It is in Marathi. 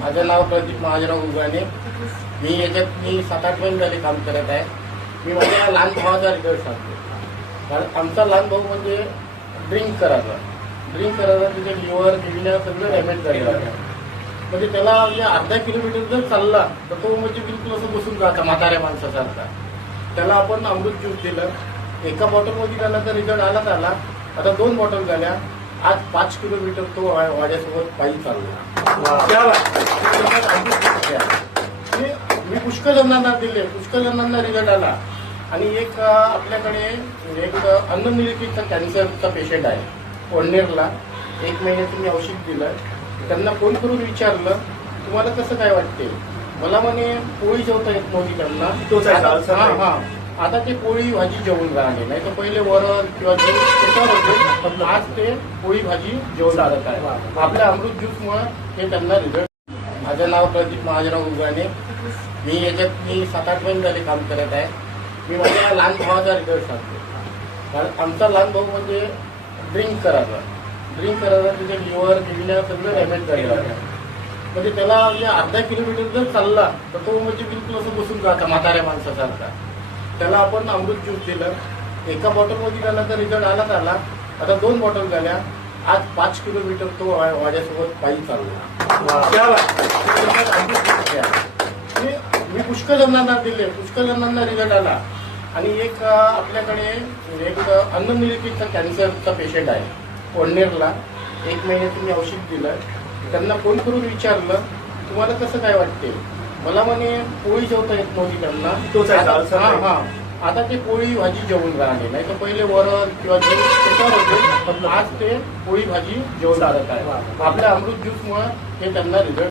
माझं नाव प्रदीप महाजराव उगाने. मी 7-8 महिने झाले काम करत आहे. मी माझ्या लहान भावाचा रिझल्ट सांगतो. कारण आमचा लहान भाऊ म्हणजे ड्रिंक करायचा तिथे लिव्हर किडन्या सगळं डॅमेज झालेलं आहे. म्हणजे त्याला म्हणजे अर्धा किलोमीटर जर चालला तर तो म्हणजे बिलकुल असं बसून जायचा म्हाताऱ्या माणसासारखा. त्याला आपण अमृत ज्यूस दिलं. एका बॉटलमध्ये त्याला तर रिझल्ट आलाच आला. आता 2 बॉटल झाल्या. आज 5 किलोमीटर तो वाड्यासोबत पायी चालला. मी पुष्कळ जणांना दिले, पुष्कळ जणांना रिझल्ट आला. आणि एक आपल्याकडे एक अन्ननलिकेचा कॅन्सरचा पेशंट आहे कोंढेरला. 1 महिन्याचं मी औषध दिलं. त्यांना फोन करून विचारलं तुम्हाला कसं काय वाटते. मला म्हणे पोळी जेवता येत नव्हती त्यांना. आता ते पोळी भाजी जेवून राहिले. नाही तर पहिले वरण किंवा जेवण होते, पण आज ते पोळी भाजी जेवण राहत आहे. आपल्या अमृत ज्यूसमुळे हे त्यांना रिझल्ट. माझं नाव प्रदीप महाजराव उगाने. मी 7-8 महिने झाले काम करत आहे. मी माझ्या लहान भावाचा रिझल्ट सांगतो. कारण आमचा लहान भाऊ म्हणजे ड्रिंक करायचा तिथे लिव्हर किडन्या सगळं डॅमेज झालेलं आहे. म्हणजे त्याला म्हणजे अर्धा किलोमीटर जर चालला तर तो म्हणजे बिलकुल असं बसून जायचा म्हाताऱ्या माणसासारखा. त्याला आपण अमृत ज्यूस दिलं. एका बॉटलमध्ये त्याला तर रिझल्ट आलाच आला. आता 2 बॉटल झाल्या. आज 5 किलोमीटर तो वाड्यासोबत पायी चालला. मी पुष्कळ जणांना दिले, पुष्कळ जणांना रिझल्ट आला. आणि एक आपल्याकडे एक अन्ननलिकेचा कॅन्सरचा पेशंट आहे कोंढेरला. 1 महिन्याचं मी औषध दिलं. त्यांना फोन करून विचारलं तुम्हाला कसं काय वाटते. मला म्हणे पोळी जेवता येत नव्हती त्यांना. आता ते पोळी भाजी जेवून राहिले. नाही तर पहिले वरण किंवा जेवण होते, पण आज ते पोळी भाजी जेवण राहत आहे. आपल्या अमृत ज्यूसमुळे हे त्यांना रिझल्ट